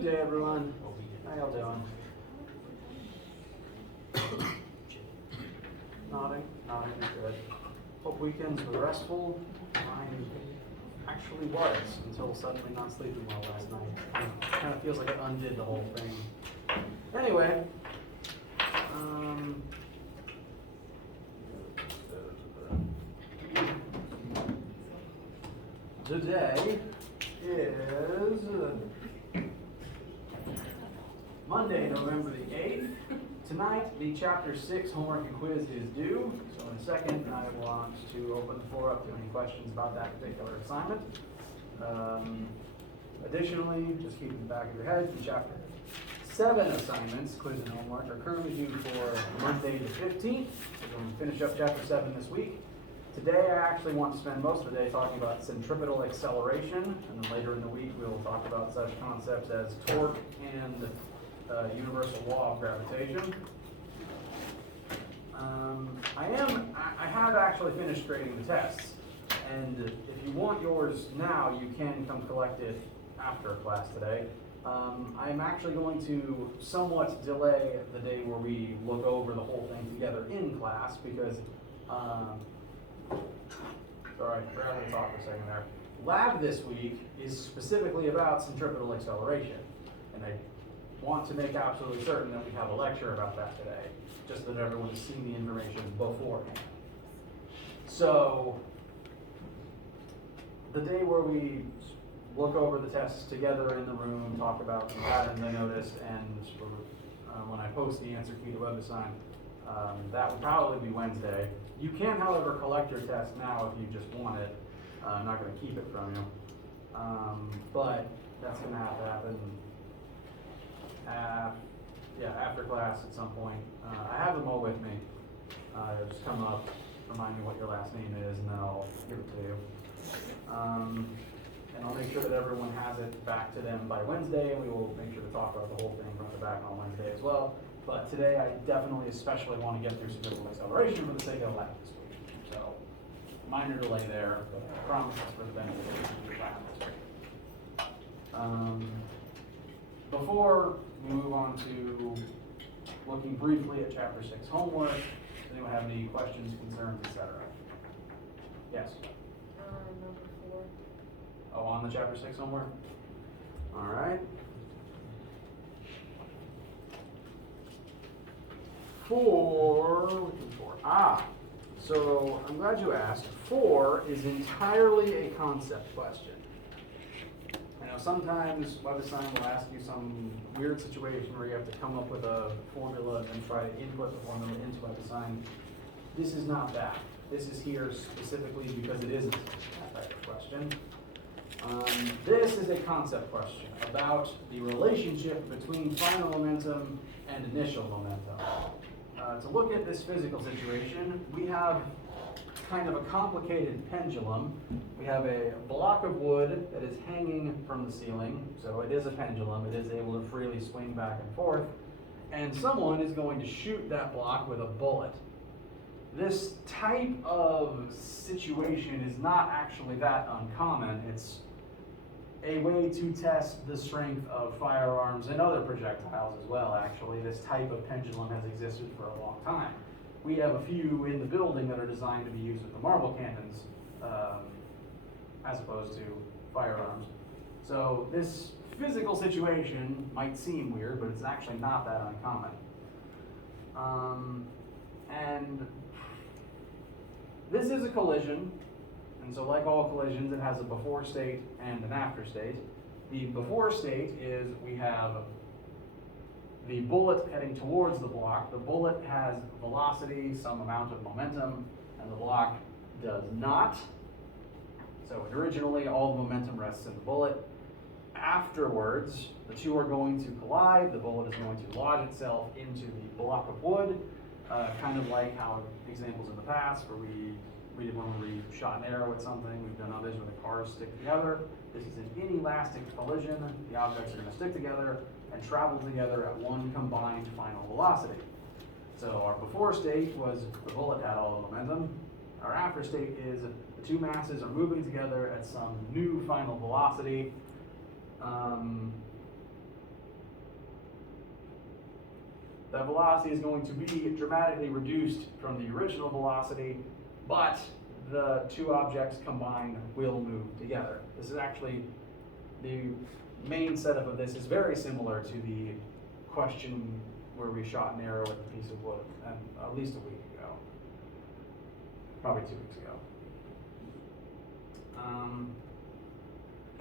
Good day, everyone. How y'all doing? Nodding, good. Hope weekends were restful. Mine actually was, until suddenly not sleeping well last night. It kind of feels like it undid the whole thing. Anyway, today is Monday, November the 8th. Tonight, the Chapter 6 homework and quiz is due. So in a second, I want to open the floor up to any questions about that particular assignment. Additionally, just keep in the back of your head, the Chapter 7 assignments, quiz and homework, are currently due for Monday the 15th. We're going to finish up Chapter 7 this week. Today, I actually want to spend most of the day talking about centripetal acceleration, and then later in the week, we'll talk about such concepts as torque and universal law of gravitation. I have actually finished grading the tests, and if you want yours now, you can come collect it after class today. I'm actually going to somewhat delay the day where we look over the whole thing together in class because, sorry, I forgot to talk for a second there. Lab this week is specifically about centripetal acceleration, and I want to make absolutely certain that we have a lecture about that today, just that everyone has seen the information beforehand. So, the day where we look over the tests together in the room, talk about some patterns I noticed, and when I post the answer key to WebAssign, that would probably be Wednesday. You can, however, collect your test now if you just want it. I'm not going to keep it from you. But that's going to have to happen after class at some point. I have them all with me. Just come up, remind me what your last name is, and then I'll give it to you. And I'll make sure that everyone has it back to them by Wednesday, and we will make sure to talk about the whole thing front to back on Wednesday as well. But today, I definitely especially want to get through centripetal acceleration for the sake of lab this week. So, minor delay there, but I promise it's for the benefit of your class this week. Before we move on to looking briefly at Chapter 6 homework, does anyone have any questions, concerns, etc.? Yes? Number 4. Oh, on the Chapter 6 homework? All right. 4, looking for, so I'm glad you asked. 4 is entirely a concept question. I know sometimes WebAssign will ask you some weird situation where you have to come up with a formula and try to input the formula into WebAssign. This is not that. This is here specifically because it isn't that type of question. This is a concept question about the relationship between final momentum and initial momentum. To look at this physical situation, we have kind of a complicated pendulum. We have a block of wood that is hanging from the ceiling, so it is a pendulum. It is able to freely swing back and forth, and someone is going to shoot that block with a bullet. This type of situation is not actually that uncommon. It's a way to test the strength of firearms and other projectiles as well, actually. This type of pendulum has existed for a long time. We have a few in the building that are designed to be used with the marble cannons, as opposed to firearms. So this physical situation might seem weird, but it's actually not that uncommon. And this is a collision. And so like all collisions, it has a before state and an after state. The before state is we have the bullet heading towards the block. The bullet has velocity, some amount of momentum, and the block does not. So originally, all the momentum rests in the bullet. Afterwards, the two are going to collide. The bullet is going to lodge itself into the block of wood, kind of like how examples in the past where we did when we shot an arrow at something. We've done others where the cars stick together. This is an inelastic collision. The objects are going to stick together and travel together at one combined final velocity. So our before state was the bullet had all the momentum. Our after state is the two masses are moving together at some new final velocity. the velocity is going to be dramatically reduced from the original velocity, but the two objects combined will move together. This is actually, the main setup of this is very similar to the question where we shot an arrow with a piece of wood at least a week ago. Probably 2 weeks ago.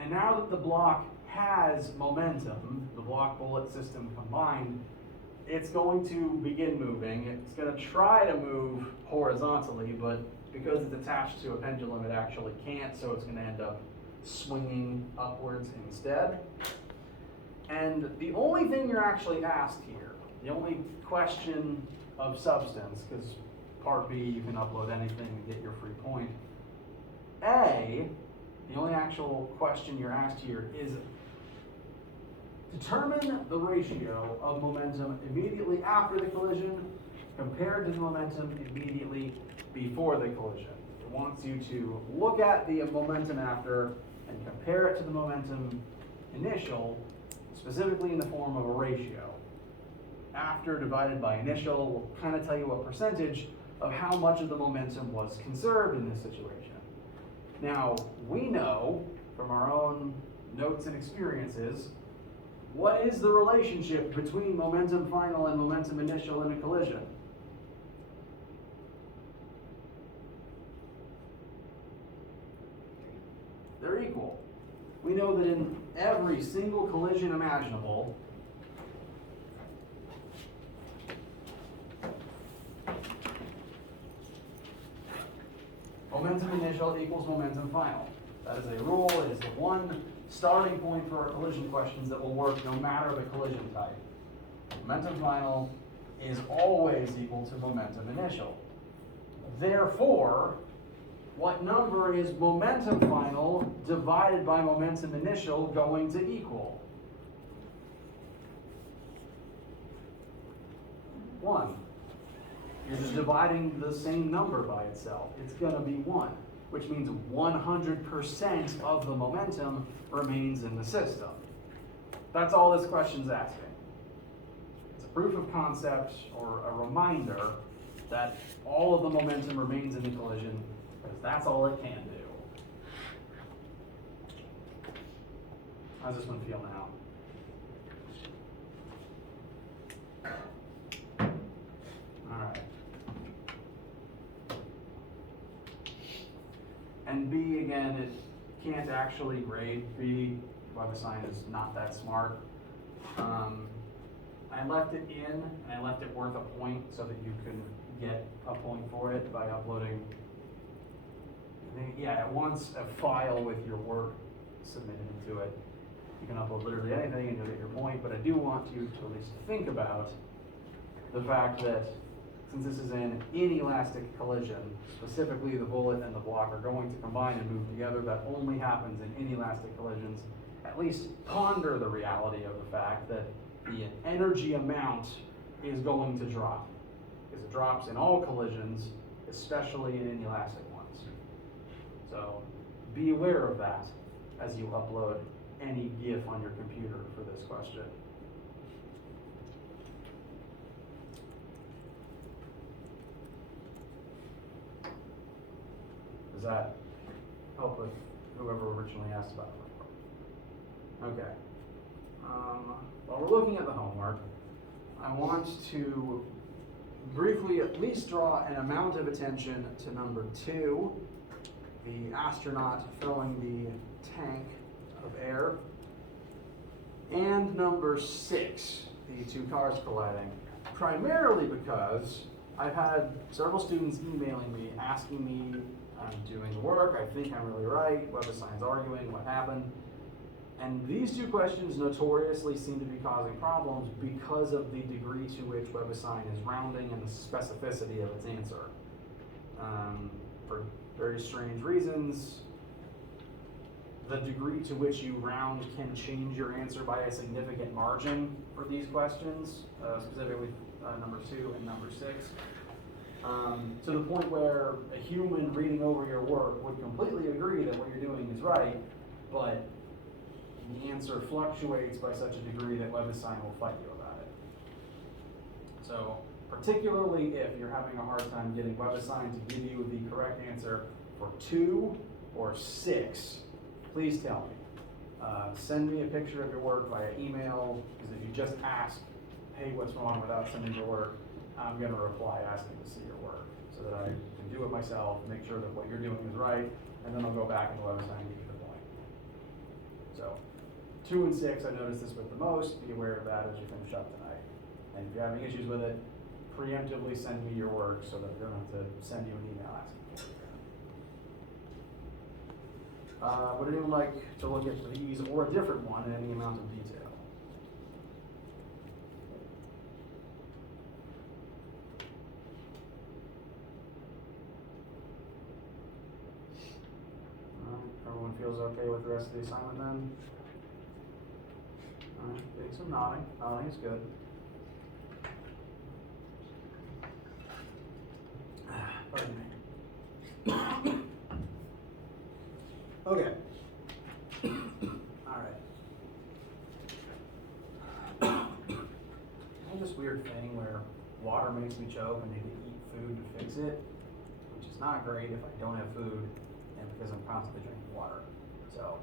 And now that the block has momentum, the block bullet system combined, it's going to begin moving. It's going to try to move horizontally, but because it's attached to a pendulum, it actually can't, so it's going to end up swinging upwards instead. And the only thing you're actually asked here, the only question of substance, because part B, you can upload anything and get your free point. The only actual question you're asked here is determine the ratio of momentum immediately after the collision compared to the momentum immediately before the collision. It wants you to look at the momentum after and compare it to the momentum initial, specifically in the form of a ratio. After divided by initial will kind of tell you what percentage of how much of the momentum was conserved in this situation. Now, we know from our own notes and experiences, what is the relationship between momentum final and momentum initial in a collision? They're equal. We know that in every single collision imaginable, momentum initial equals momentum final. That is a rule. It is the one starting point for our collision questions that will work no matter the collision type. Momentum final is always equal to momentum initial. Therefore, what number is momentum final divided by momentum initial going to equal? 1. You're just dividing the same number by itself. It's going to be 1, which means 100% of the momentum remains in the system. That's all this question's asking. It's a proof of concept or a reminder that all of the momentum remains in the collision because that's all it can do. How's this one feel now? Alright. And B, again, it can't actually grade B. Webassign is not that smart. I left it in, and I left it worth a point so that you can get a point for it by uploading. Yeah, it wants a file with your work submitted into it. You can upload literally anything and you'll get your point, but I do want you to at least think about the fact that since this is an inelastic collision, specifically the bullet and the block are going to combine and move together. That only happens in inelastic collisions. At least ponder the reality of the fact that the energy amount is going to drop, because it drops in all collisions, especially in inelastic ones. So be aware of that as you upload any GIF on your computer for this question. Does that help with whoever originally asked about it? Okay. While we're looking at the homework, I want to briefly at least draw an amount of attention to number 2, the astronaut filling the tank of air, and number 6, the 2 cars colliding, primarily because I've had several students emailing me asking me, I'm doing the work, I think I'm really right, Webassign's arguing, what happened? And these 2 questions notoriously seem to be causing problems because of the degree to which Webassign is rounding and the specificity of its answer. For very strange reasons, the degree to which you round can change your answer by a significant margin for these questions, specifically number 2 and number 6. To the point where a human reading over your work would completely agree that what you're doing is right, but the answer fluctuates by such a degree that Webassign will fight you about it. So particularly if you're having a hard time getting WebAssign to give you the correct answer for 2 or 6, please tell me. Send me a picture of your work via email, because if you just ask, hey, what's wrong, without sending your work, I'm going to reply asking to see your work so that I can do it myself, make sure that what you're doing is right, and then I'll go back and WebAssign and give you the point. So 2 and 6, I noticed this with the most. Be aware of that as you finish up tonight. And if you're having issues with it, preemptively send me your work so that I don't have to send you an email asking for it. Would anyone like to look at these or a different one in any amount of detail? Everyone feels okay with the rest of the assignment then? Alright, getting some nodding. Nodding is good. Pardon me. Okay. Alright. I have this weird thing where water makes me choke and I need to eat food to fix it, which is not great if I don't have food and because I'm constantly drinking water. So,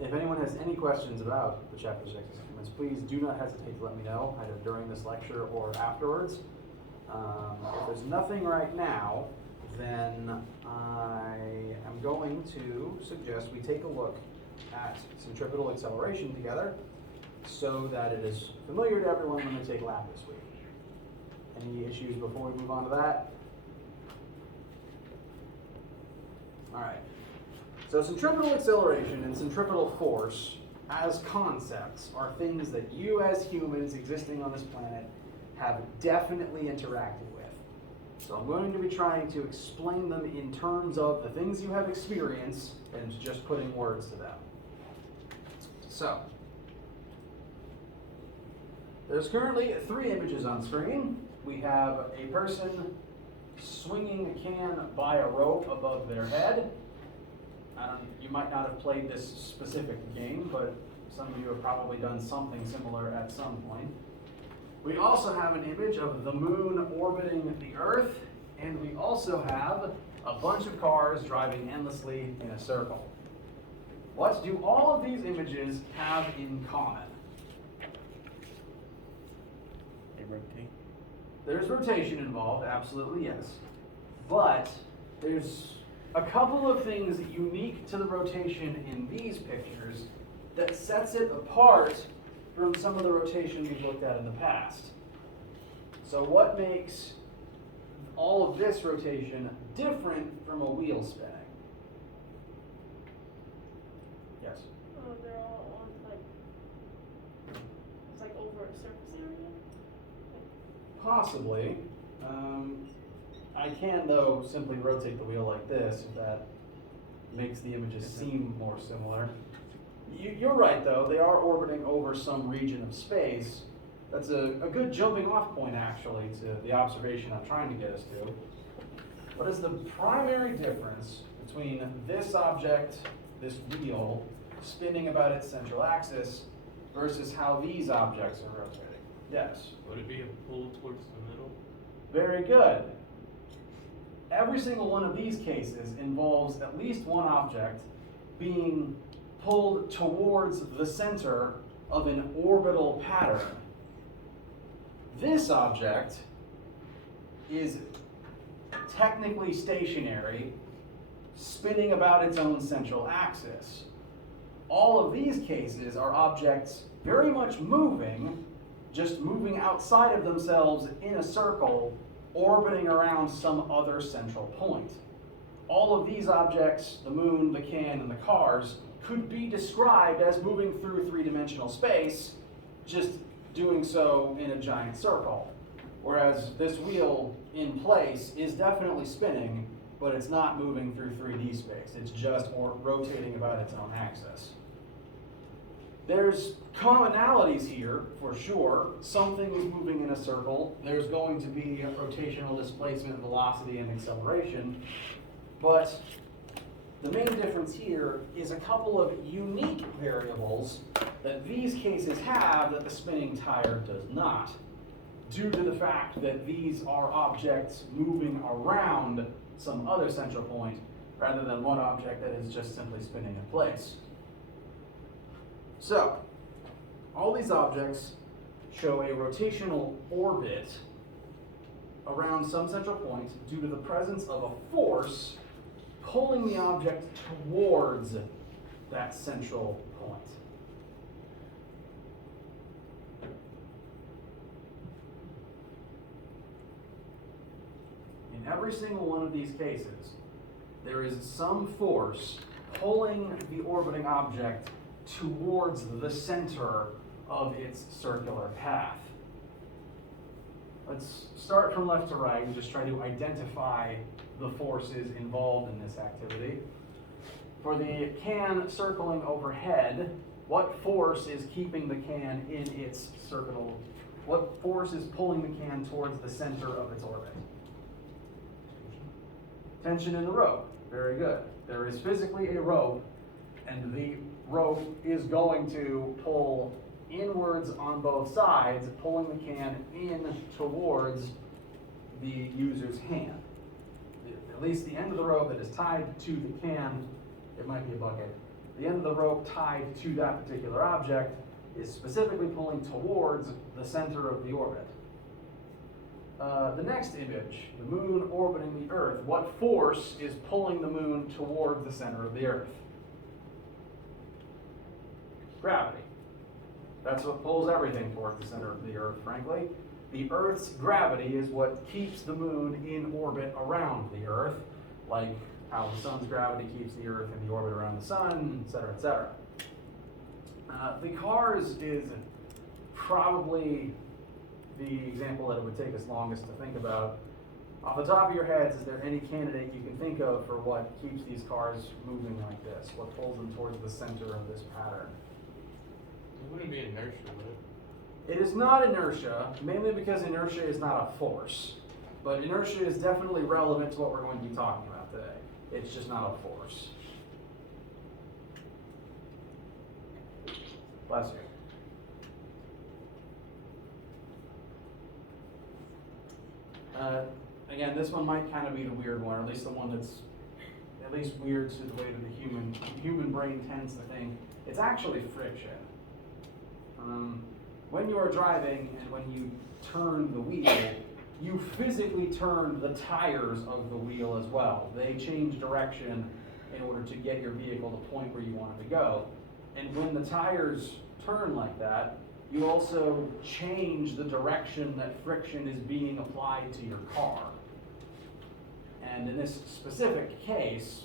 if anyone has any questions about the Chapter 6 assignments, please do not hesitate to let me know, either during this lecture or afterwards. If there's nothing right now, then I am going to suggest we take a look at centripetal acceleration together so that it is familiar to everyone when they take lab this week. Any issues before we move on to that? All right. So centripetal acceleration and centripetal force as concepts are things that you as humans existing on this planet have definitely interacted with. So I'm going to be trying to explain them in terms of the things you have experienced and just putting words to them. So, there's currently 3 images on screen. We have a person swinging a can by a rope above their head. You might not have played this specific game, but some of you have probably done something similar at some point. We also have an image of the moon orbiting the Earth, and we also have a bunch of cars driving endlessly in a circle. What do all of these images have in common? They rotate. There's rotation involved, absolutely yes. But there's a couple of things unique to the rotation in these pictures that sets it apart from some of the rotation we've looked at in the past. So what makes all of this rotation different from a wheel spinning? Yes? Oh, they're all on it's like over a surface area? Possibly. I can, though, simply rotate the wheel like this if that makes the images seem more similar. You're right, though. They are orbiting over some region of space. That's a good jumping off point, actually, to the observation I'm trying to get us to. What is the primary difference between this object, this wheel, spinning about its central axis, versus how these objects are rotating? Yes? Would it be a pull towards the middle? Very good. Every single one of these cases involves at least one object being pulled towards the center of an orbital pattern. This object is technically stationary, spinning about its own central axis. All of these cases are objects very much moving, just moving outside of themselves in a circle, orbiting around some other central point. All of these objects, the moon, the can, and the cars, could be described as moving through 3-dimensional space, just doing so in a giant circle. Whereas this wheel in place is definitely spinning, but it's not moving through 3D space. It's just rotating about its own axis. There's commonalities here, for sure. Something is moving in a circle. There's going to be a rotational displacement, velocity, and acceleration. But The main difference here is a couple of unique variables that these cases have that the spinning tire does not, due to the fact that these are objects moving around some other central point rather than one object that is just simply spinning in place. So, all these objects show a rotational orbit around some central point due to the presence of a force pulling the object towards that central point. In every single one of these cases, there is some force pulling the orbiting object towards the center of its circular path. Let's start from left to right and just try to identify the forces involved in this activity. For the can circling overhead, what force is keeping the can in its circle? What force is pulling the can towards the center of its orbit? Tension in the rope. Very good. There is physically a rope, and the rope is going to pull inwards on both sides, pulling the can in towards the user's hand. At least the end of the rope that is tied to the can, it might be a bucket, the end of the rope tied to that particular object is specifically pulling towards the center of the orbit. The next image, the moon orbiting the Earth. What force is pulling the moon towards the center of the Earth? Gravity. That's what pulls everything towards the center of the Earth, frankly. The Earth's gravity is what keeps the moon in orbit around the Earth, like how the sun's gravity keeps the Earth in the orbit around the sun, etc., etc. The cars is probably the example that it would take us longest to think about. Off the top of your heads, is there any candidate you can think of for what keeps these cars moving like this? What pulls them towards the center of this pattern? It wouldn't be inertia, would it? It is not inertia, mainly because inertia is not a force. But inertia is definitely relevant to what we're going to be talking about today. It's just not a force. Bless you. Again, this one might kind of be the weird one, or at least the one that's at least weird to the way that the human brain tends to think. It's actually friction. When you are driving and when you turn the wheel, you physically turn the tires of the wheel as well. They change direction in order to get your vehicle to the point where you want it to go. And when the tires turn like that, you also change the direction that friction is being applied to your car. And in this specific case,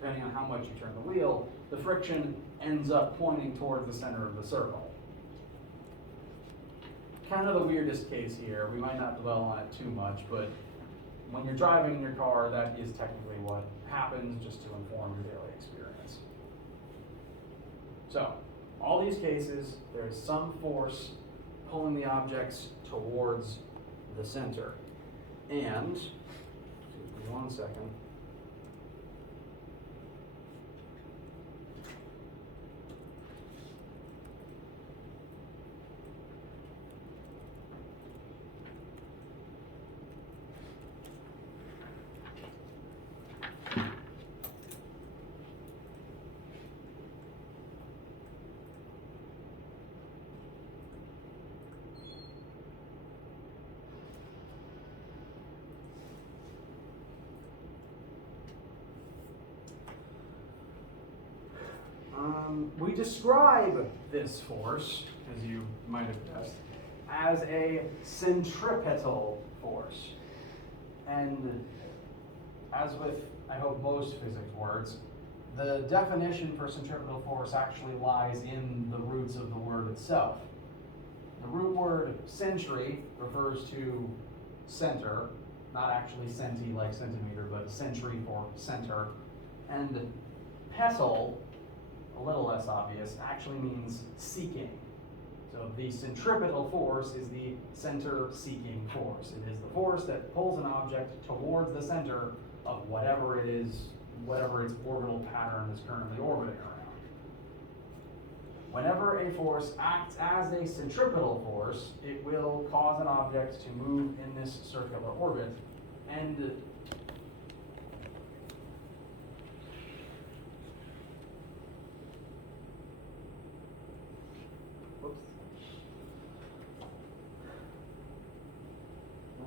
depending on how much you turn the wheel, the friction ends up pointing towards the center of the circle. Kind of the weirdest case here. We might not dwell on it too much, but when you're driving in your car, that is technically what happens, just to inform your daily experience. So, all these cases, there is some force pulling the objects towards the center. And, give me 1 second. We describe this force, as you might have guessed, as a centripetal force. And as with, I hope, most physics words, the definition for centripetal force actually lies in the roots of the word itself. The root word century refers to center, not actually centi like centimeter, but century for center. And petal, a little less obvious, actually means seeking. So the centripetal force is the center-seeking force. It is the force that pulls an object towards the center of whatever it is whatever its orbital pattern is currently orbiting around. Whenever a force acts as a centripetal force, it will cause an object to move in this circular orbit, and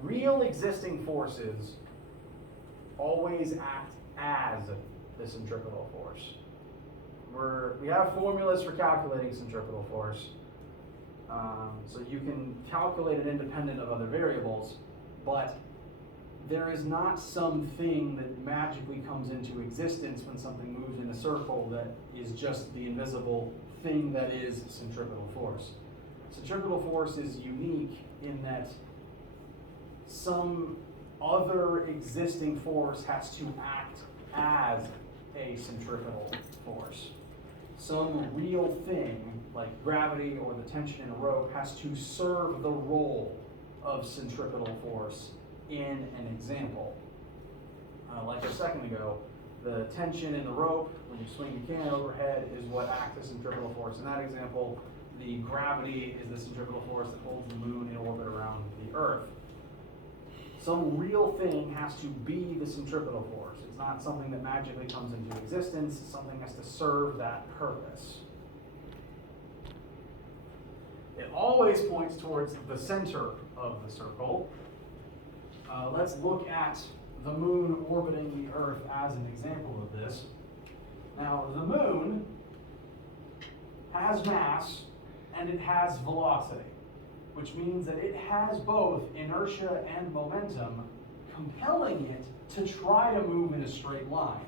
real existing forces always act as the centripetal force. We have formulas for calculating centripetal force, so you can calculate it independent of other variables, but there is not something that magically comes into existence when something moves in a circle that is just the invisible thing that is centripetal force. Centripetal force is unique in that some other existing force has to act as a centripetal force. Some real thing, like gravity or the tension in a rope, has to serve the role of centripetal force in an example. Like a second ago, the tension in the rope when you swing the can overhead is what acts as centripetal force. In that example, the gravity is the centripetal force that holds the moon in orbit around the Earth. Some real thing has to be the centripetal force. It's not something that magically comes into existence. Something has to serve that purpose. It always points towards the center of the circle. Let's look at the moon orbiting the Earth as an example of this. Now, the moon has mass and it has velocity, which means that it has both inertia and momentum, compelling it to try to move in a straight line.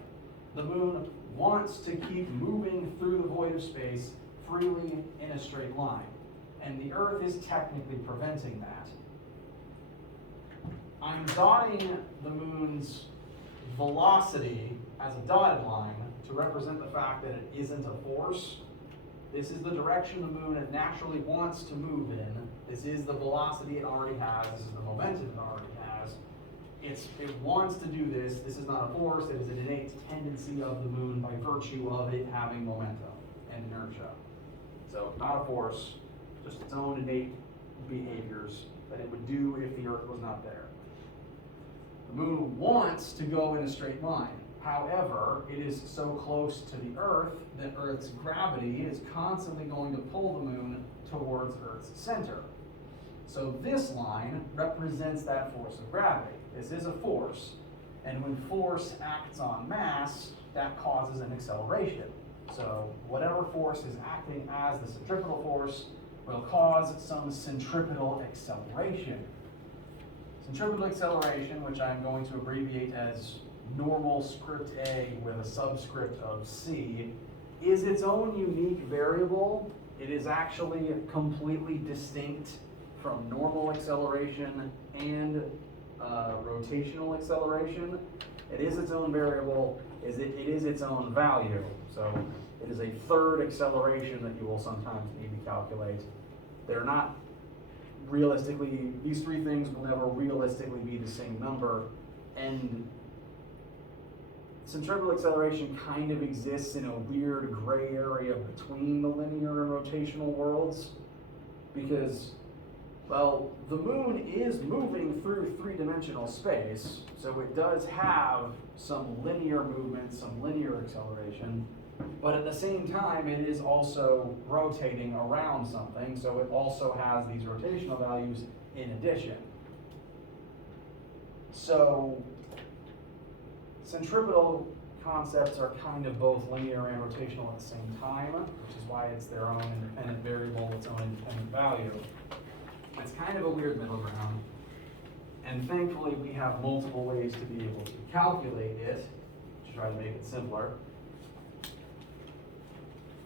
The moon wants to keep moving through the void of space freely in a straight line, and the Earth is technically preventing that. I'm dotting the moon's velocity as a dotted line to represent the fact that it isn't a force. This is the direction the moon naturally wants to move in. This is the velocity it already has. This is the momentum it already has. It wants to do this. This is not a force. It is an innate tendency of the moon by virtue of it having momentum and inertia. So not a force, just its own innate behaviors that it would do if the Earth was not there. The moon wants to go in a straight line. However, it is so close to the Earth that Earth's gravity is constantly going to pull the moon towards Earth's center. So this line represents that force of gravity. This is a force, and when force acts on mass, that causes an acceleration. So whatever force is acting as the centripetal force will cause some centripetal acceleration. Centripetal acceleration, which I'm going to abbreviate as normal script A with a subscript of C, is its own unique variable. It is actually completely distinct from normal acceleration and rotational acceleration. It is its own variable, it is its own value. So it is a third acceleration that you will sometimes need to calculate. They're not realistically, these three things will never realistically be the same number, and centripetal acceleration kind of exists in a weird gray area between the linear and rotational worlds, because, well, the moon is moving through three-dimensional space, so it does have some linear movement, some linear acceleration, but at the same time it is also rotating around something, so it also has these rotational values in addition. So centripetal concepts are kind of both linear and rotational at the same time, which is why it's their own independent variable, its own independent value. It's kind of a weird middle ground, and thankfully we have multiple ways to be able to calculate it, to try to make it simpler.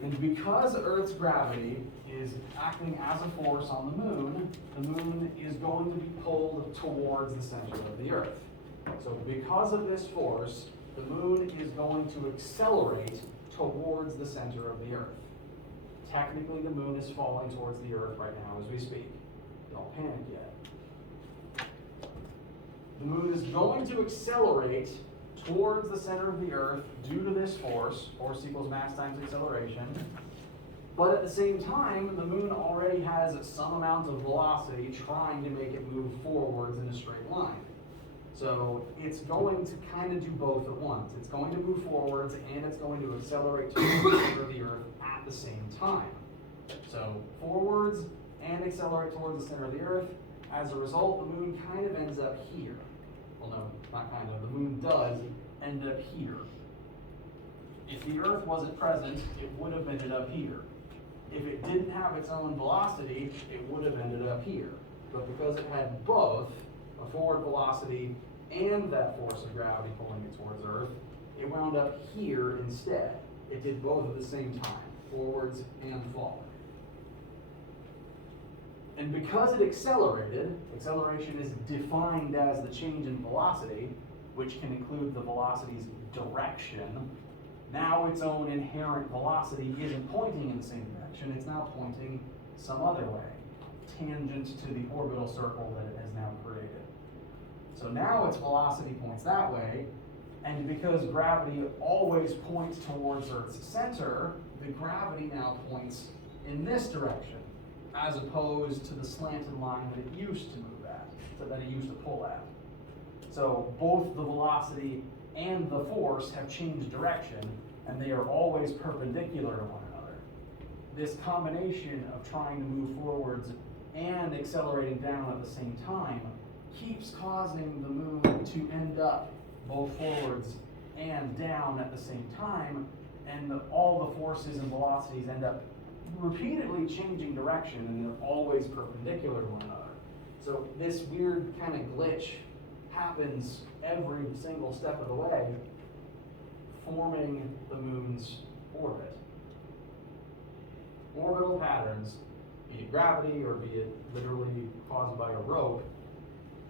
And because Earth's gravity is acting as a force on the moon is going to be pulled towards the center of the Earth. So because of this force, the moon is going to accelerate towards the center of the Earth. Technically, the moon is falling towards the Earth right now as we speak. Don't panic yet. The moon is going to accelerate towards the center of the Earth due to this force equals mass times acceleration. But at the same time, the moon already has some amount of velocity trying to make it move forwards in a straight line. So it's going to kind of do both at once. It's going to move forwards and it's going to accelerate towards the center of the Earth at the same time. So forwards and accelerate towards the center of the Earth. As a result, the moon kind of ends up here. Well, no, not kind of. The moon does end up here. If the Earth wasn't present, it would have ended up here. If it didn't have its own velocity, it would have ended up here. But because it had both, a forward velocity and that force of gravity pulling it towards Earth, it wound up here instead. It did both at the same time, forwards and forward. And because it accelerated, acceleration is defined as the change in velocity, which can include the velocity's direction. Now its own inherent velocity isn't pointing in the same direction, it's now pointing some other way, tangent to the orbital circle that it has now created. So now its velocity points that way, and because gravity always points towards Earth's center, the gravity now points in this direction, as opposed to the slanted line that it used to move at, that it used to pull at. So both the velocity and the force have changed direction, and they are always perpendicular to one another. This combination of trying to move forwards and accelerating down at the same time keeps causing the moon to end up both forwards and down at the same time, and all the forces and velocities end up repeatedly changing direction, and they're always perpendicular to one another. So this weird kind of glitch happens every single step of the way, forming the moon's orbit. Orbital patterns, be it gravity or be it literally caused by a rope,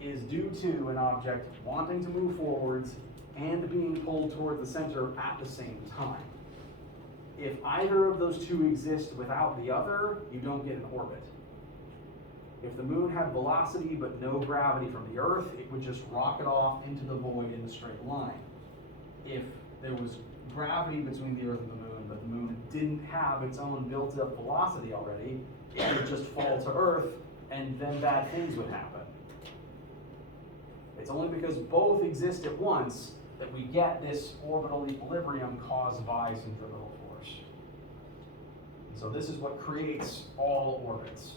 is due to an object wanting to move forwards and being pulled toward the center at the same time. If either of those two exist without the other, you don't get an orbit. If the moon had velocity but no gravity from the Earth, it would just rocket off into the void in a straight line. If there was gravity between the Earth and the moon, but the moon didn't have its own built-up velocity already, it would just fall to Earth, and then bad things would happen. It's only because both exist at once that we get this orbital equilibrium caused by centripetal force. And so this is what creates all orbits.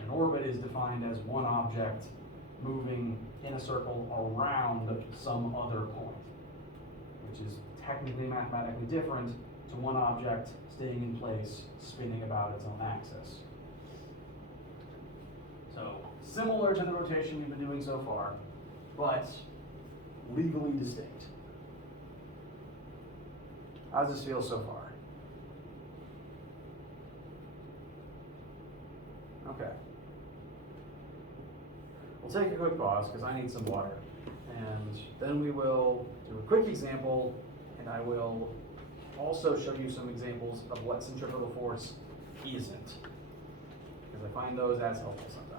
An orbit is defined as one object moving in a circle around some other point, which is technically mathematically different to one object staying in place, spinning about its own axis. So, similar to the rotation we've been doing so far, but legally distinct. How does this feel so far? Okay. We'll take a quick pause because I need some water. And then we will do a quick example, and I will also show you some examples of what centripetal force isn't, because I find those as helpful sometimes.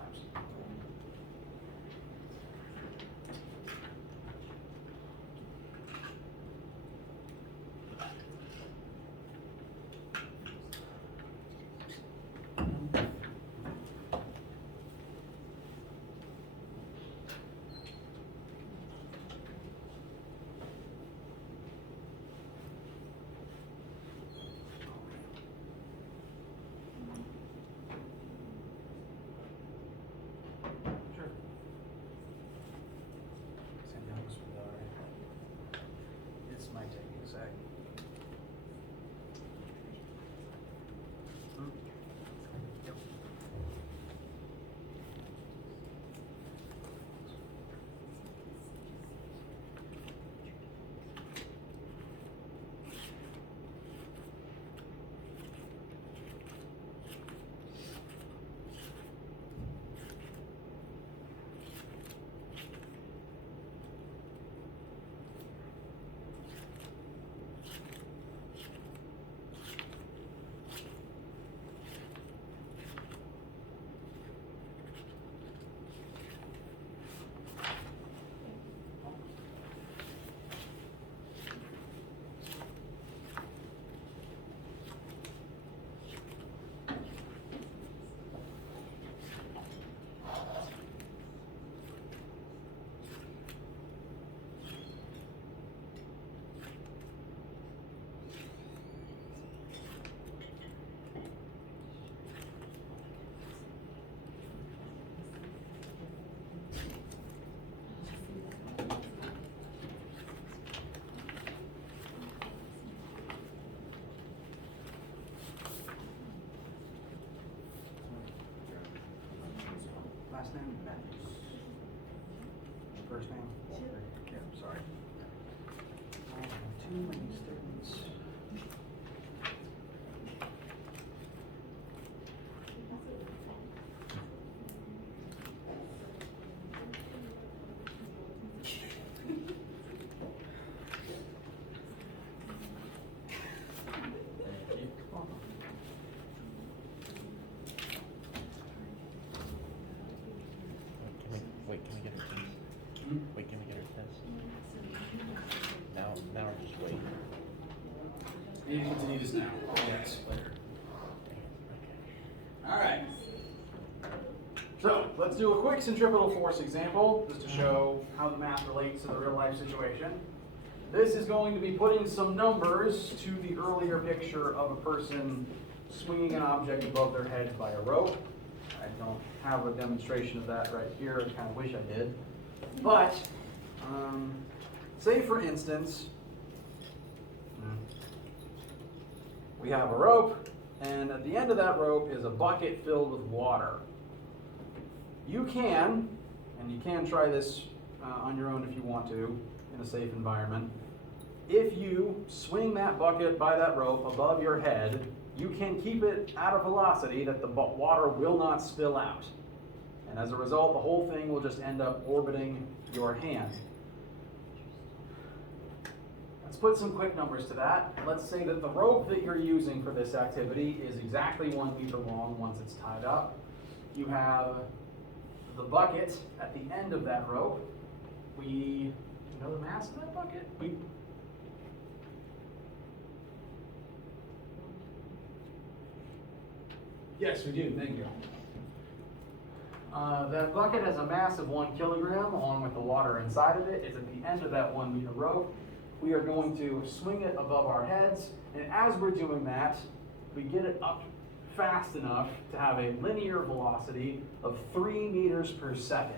First name? Yeah, sorry. I have too many students. Can we get her test? Wait, can we get her test? Now we're just waiting. You need to continue this now. Yes, later. All right. So let's do a quick centripetal force example just to show how the math relates to the real life situation. This is going to be putting some numbers to the earlier picture of a person swinging an object above their heads by a rope. I don't have a demonstration of that right here. I kind of wish I did. But say for instance, we have a rope, and at the end of that rope is a bucket filled with water. You can, and you can try this on your own if you want to, in a safe environment. If you swing that bucket by that rope above your head, you can keep it at a velocity that the water will not spill out. And as a result, the whole thing will just end up orbiting your hand. Let's put some quick numbers to that. Let's say that the rope that you're using for this activity is exactly 1 meter long once it's tied up. You have the bucket at the end of that rope. Do you know the mass of that bucket? Yes, we do. Thank you. That bucket has a mass of 1 kilogram along with the water inside of it. It's at the end of that 1 meter rope. We are going to swing it above our heads, and as we're doing that, we get it up fast enough to have a linear velocity of 3 meters per second.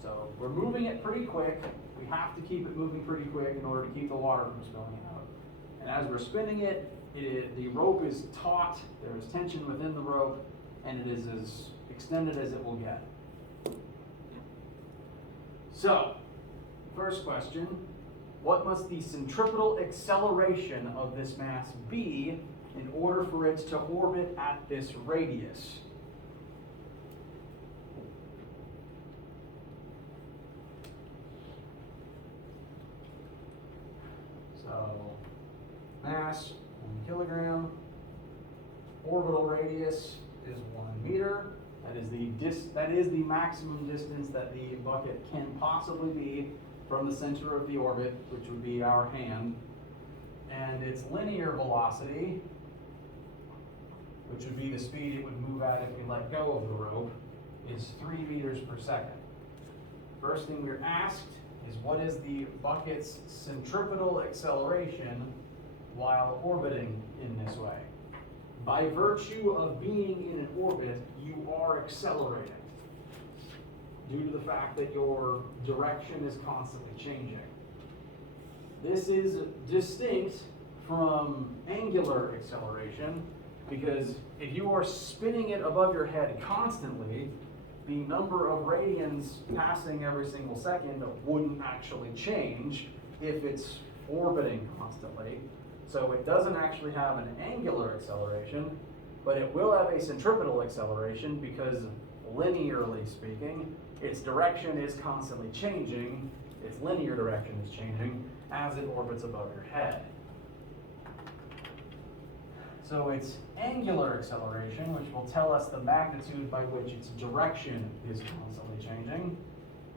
So we're moving it pretty quick. We have to keep it moving pretty quick in order to keep the water from spilling out. And as we're spinning it, the rope is taut, there is tension within the rope, and it is as extended as it will get. So, first question, what must the centripetal acceleration of this mass be in order for it to orbit at this radius? So, mass 1 kilogram, orbital radius is 1 meter. That is the maximum distance that the bucket can possibly be from the center of the orbit, which would be our hand. And its linear velocity, which would be the speed it would move at if we let go of the rope, is 3 meters per second. First thing we're asked is what is the bucket's centripetal acceleration while orbiting in this way? By virtue of being in an orbit, you are accelerating due to the fact that your direction is constantly changing. This is distinct from angular acceleration because if you are spinning it above your head constantly, the number of radians passing every single second wouldn't actually change if it's orbiting constantly. So it doesn't actually have an angular acceleration, but it will have a centripetal acceleration because, linearly speaking, its direction is constantly changing, its linear direction is changing as it orbits above your head. So its angular acceleration, which will tell us the magnitude by which its direction is constantly changing,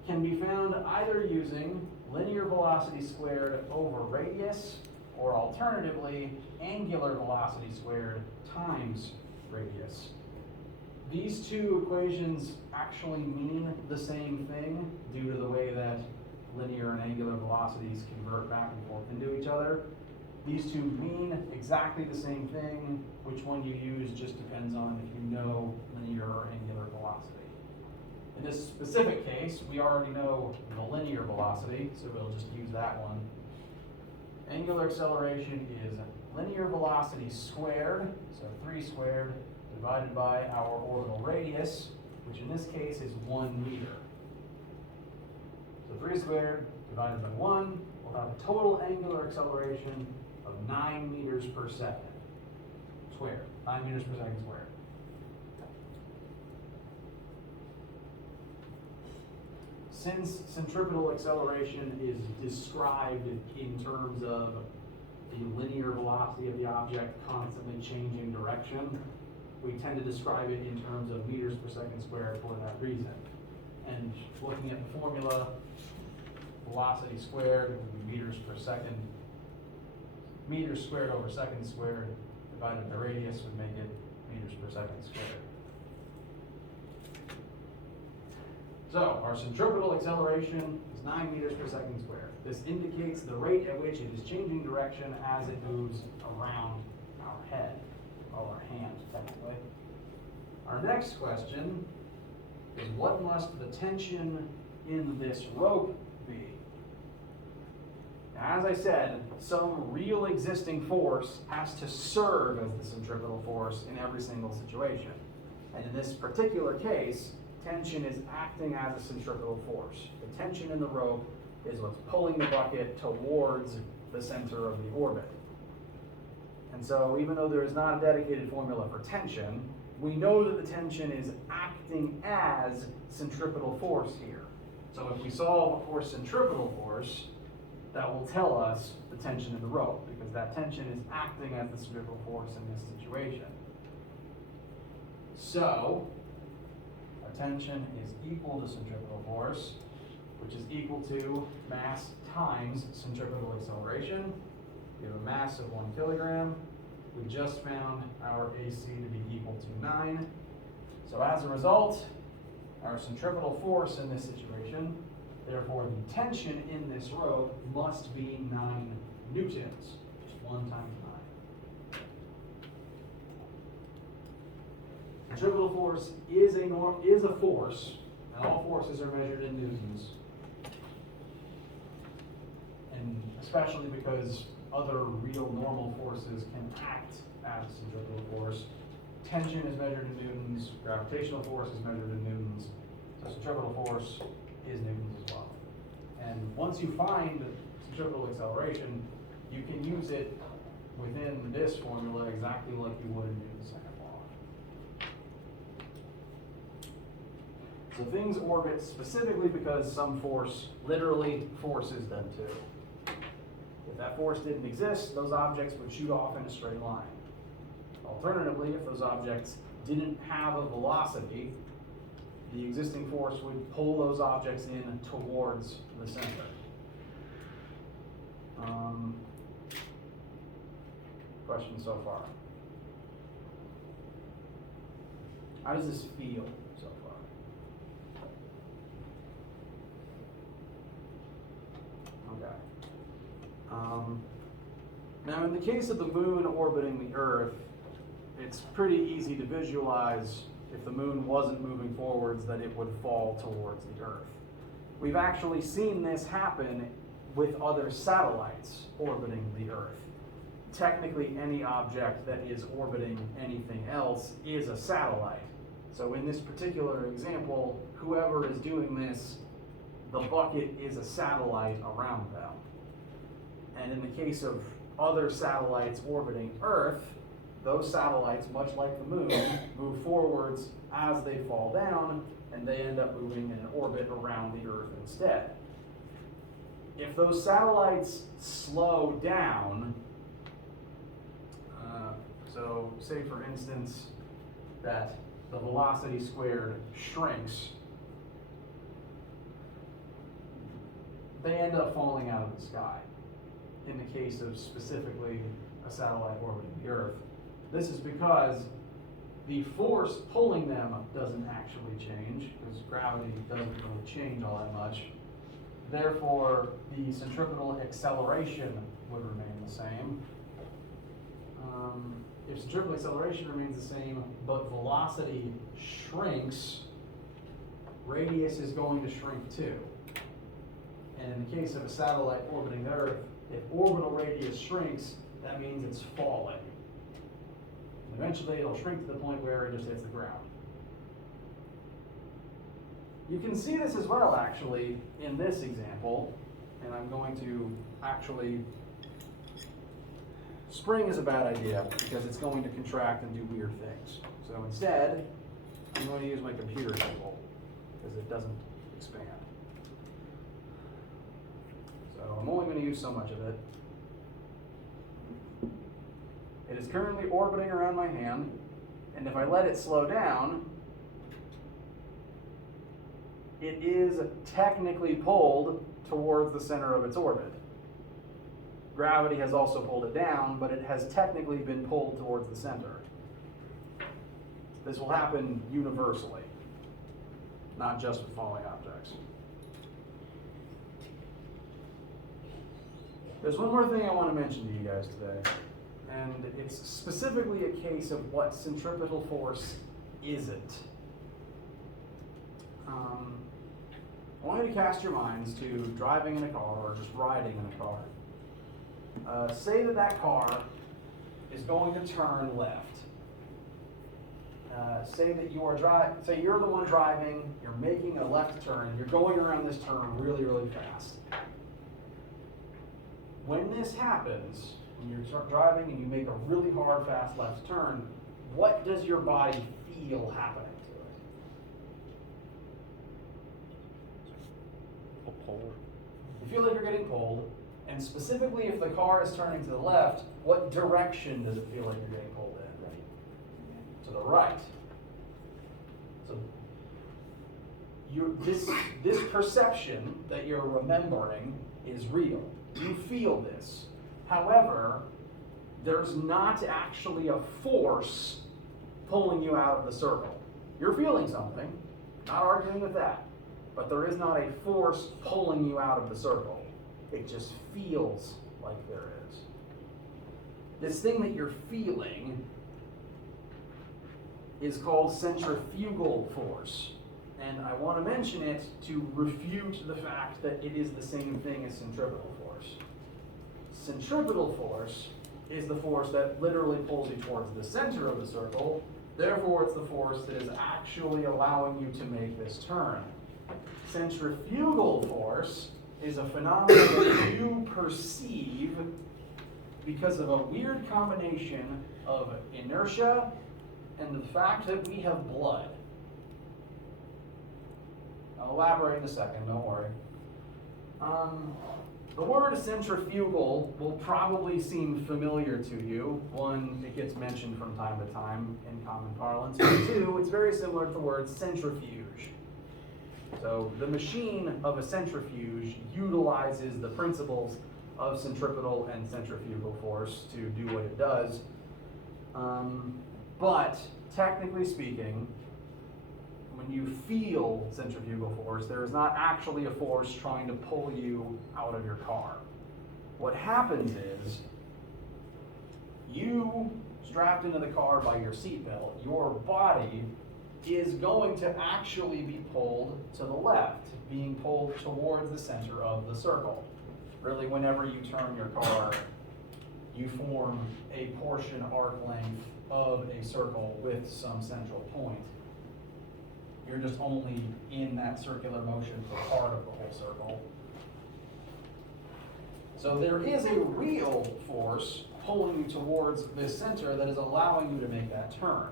can be found either using linear velocity squared over radius, or alternatively, angular velocity squared times radius. These two equations actually mean the same thing due to the way that linear and angular velocities convert back and forth into each other. These two mean exactly the same thing. Which one you use just depends on if you know linear or angular velocity. In this specific case, we already know the linear velocity, so we'll just use that one. Angular acceleration is linear velocity squared, so 3 squared, divided by our orbital radius, which in this case is 1 meter. So 3 squared divided by 1 will have a total angular acceleration of 9 meters per second squared. 9 meters per second squared. Since centripetal acceleration is described in terms of the linear velocity of the object constantly changing direction, we tend to describe it in terms of meters per second squared for that reason. And looking at the formula, velocity squared would be meters per second. Meters squared over seconds squared divided by radius would make it meters per second squared. So our centripetal acceleration is 9 meters per second squared. This indicates the rate at which it is changing direction as it moves around our head, or our hand, technically. Our next question is, what must the tension in this rope be? Now, as I said, some real existing force has to serve as the centripetal force in every single situation. And in this particular case, tension is acting as a centripetal force. The tension in the rope is what's pulling the bucket towards the center of the orbit. And so even though there is not a dedicated formula for tension, we know that the tension is acting as centripetal force here. So if we solve for centripetal force, that will tell us the tension in the rope, because that tension is acting as the centripetal force in this situation. So our tension is equal to centripetal force, which is equal to mass times centripetal acceleration. We have a mass of 1 kilogram. We just found our AC to be equal to 9. So as a result, our centripetal force in this situation, therefore the tension in this rope, must be 9 newtons, just 1 times 9. Centripetal force is a force, and all forces are measured in newtons. And especially because other real normal forces can act as a centripetal force. Tension is measured in newtons, gravitational force is measured in newtons, so centripetal force is newtons as well. And once you find centripetal acceleration, you can use it within this formula exactly like you would in Newton's second law. So things orbit specifically because some force literally forces them to. If that force didn't exist, those objects would shoot off in a straight line. Alternatively, if those objects didn't have a velocity, the existing force would pull those objects in towards the center. Questions so far? How does this feel so far? Okay. Now, in the case of the moon orbiting the Earth, it's pretty easy to visualize if the moon wasn't moving forwards that it would fall towards the Earth. We've actually seen this happen with other satellites orbiting the Earth. Technically, any object that is orbiting anything else is a satellite. So in this particular example, whoever is doing this, the bucket is a satellite around them. And in the case of other satellites orbiting Earth, those satellites, much like the moon, move forwards as they fall down, and they end up moving in an orbit around the Earth instead. If those satellites slow down, so say for instance that the velocity squared shrinks, they end up falling out of the sky. In the case of specifically a satellite orbiting the Earth. This is because the force pulling them doesn't actually change, because gravity doesn't really change all that much. Therefore, the centripetal acceleration would remain the same. If centripetal acceleration remains the same, but velocity shrinks, radius is going to shrink too. And in the case of a satellite orbiting the Earth, if orbital radius shrinks, that means it's falling. Eventually, it'll shrink to the point where it just hits the ground. You can see this as well, actually, in this example, and I'm going to actually, spring is a bad idea because it's going to contract and do weird things. So instead, I'm going to use my computer symbol because it doesn't expand. So I'm only going to use so much of it. It is currently orbiting around my hand, and if I let it slow down, it is technically pulled towards the center of its orbit. Gravity has also pulled it down, but it has technically been pulled towards the center. This will happen universally, not just with falling objects. There's one more thing I want to mention to you guys today, and it's specifically a case of what centripetal force isn't. I want you to cast your minds to driving in a car or just riding in a car. Say that car is going to turn left. Say that you are say you're the one driving, you're making a left turn, you're going around this turn really, really fast. When this happens, when you're driving and you make a really hard, fast left turn, what does your body feel happening to it? A pole. You feel like you're getting pulled, and specifically if the car is turning to the left, what direction does it feel like you're getting pulled in? Right. To the right. So this perception that you're remembering is real. You feel this. However, there's not actually a force pulling you out of the circle. You're feeling something, not arguing with that, but there is not a force pulling you out of the circle. It just feels like there is. This thing that you're feeling is called centrifugal force. And I want to mention it to refute the fact that it is the same thing as centripetal force. Centripetal force is the force that literally pulls you towards the center of the circle. Therefore, it's the force that is actually allowing you to make this turn. Centrifugal force is a phenomenon that you perceive because of a weird combination of inertia and the fact that we have blood. I'll elaborate in a second, don't worry. The word centrifugal will probably seem familiar to you. One, it gets mentioned from time to time in common parlance. And two, it's very similar to the word centrifuge. So the machine of a centrifuge utilizes the principles of centripetal and centrifugal force to do what it does. But technically speaking, when you feel centrifugal force, there is not actually a force trying to pull you out of your car. What happens is, you strapped into the car by your seatbelt, your body is going to actually be pulled to the left, being pulled towards the center of the circle. Really, whenever you turn your car, you form a portion arc length of a circle with some central point. You're just only in that circular motion for part of the whole circle. So there is a real force pulling you towards this center that is allowing you to make that turn.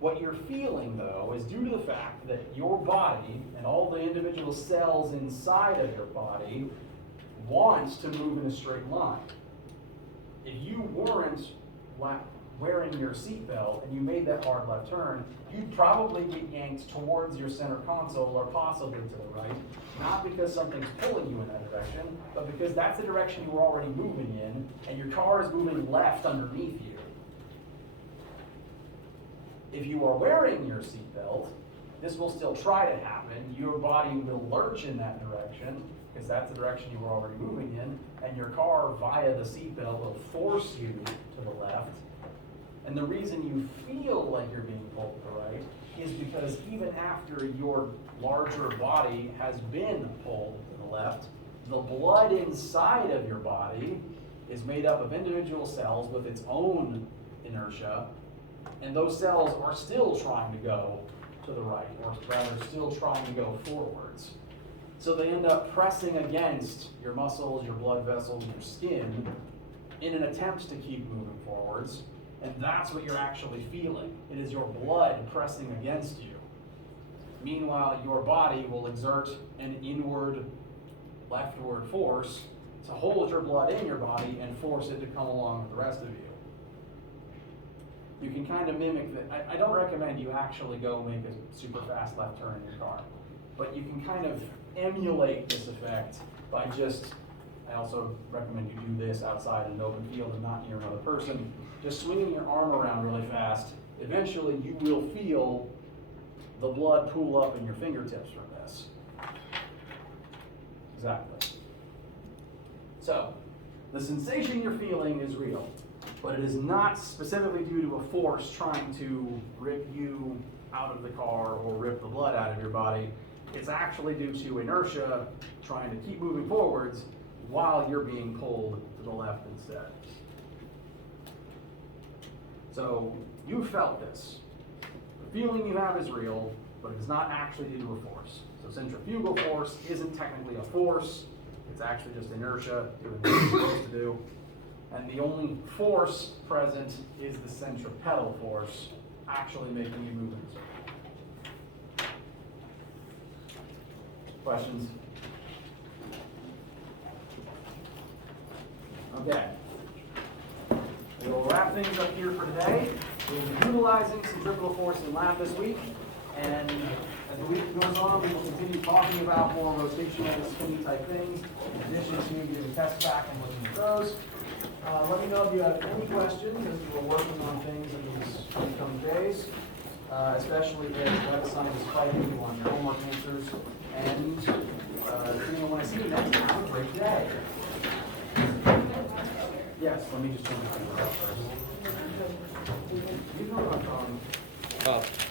What you're feeling, though, is due to the fact that your body and all the individual cells inside of your body wants to move in a straight line. If you weren't wearing your seatbelt and you made that hard left turn, you'd probably get yanked towards your center console or possibly to the right, not because something's pulling you in that direction, but because that's the direction you were already moving in, and your car is moving left underneath you. If you are wearing your seatbelt, this will still try to happen. Your body will lurch in that direction, because that's the direction you were already moving in, and your car, via the seatbelt, will force you to the left. And the reason you feel like you're being pulled to the right is because even after your larger body has been pulled to the left, the blood inside of your body is made up of individual cells with its own inertia, and those cells are still trying to go to to the right, or rather still trying to go forwards. So they end up pressing against your muscles, your blood vessels, your skin in an attempt to keep moving forwards. And that's what you're actually feeling. It is your blood pressing against you. Meanwhile, your body will exert an inward, leftward force to hold your blood in your body and force it to come along with the rest of you. You can kind of mimic that. I don't recommend you actually go make a super fast left turn in your car, but you can kind of emulate this effect by just, I also recommend you do this outside in an open field and not near another person, just swinging your arm around really fast. Eventually you will feel the blood pool up in your fingertips from this. Exactly. So, the sensation you're feeling is real, but it is not specifically due to a force trying to rip you out of the car or rip the blood out of your body. It's actually due to inertia trying to keep moving forwards while you're being pulled to the left instead. So, you felt this. The feeling you have is real, but it is not actually due to a force. So centrifugal force isn't technically a force, it's actually just inertia doing what it's supposed to do. And the only force present is the centripetal force, actually making you move in a circle. Questions? Okay. We'll wrap things up here for today. We'll be utilizing centripetal force in lab this week, and as the week goes on, we will continue talking about more rotational, spinny type things, in addition to giving tests back and looking at those. Let me know if you have any questions as we were working on things in these upcoming days, especially if that science is fighting you on your homework answers. And when I see you next time, have a great day. Yes, let me just change my first. You know what I'm talking about.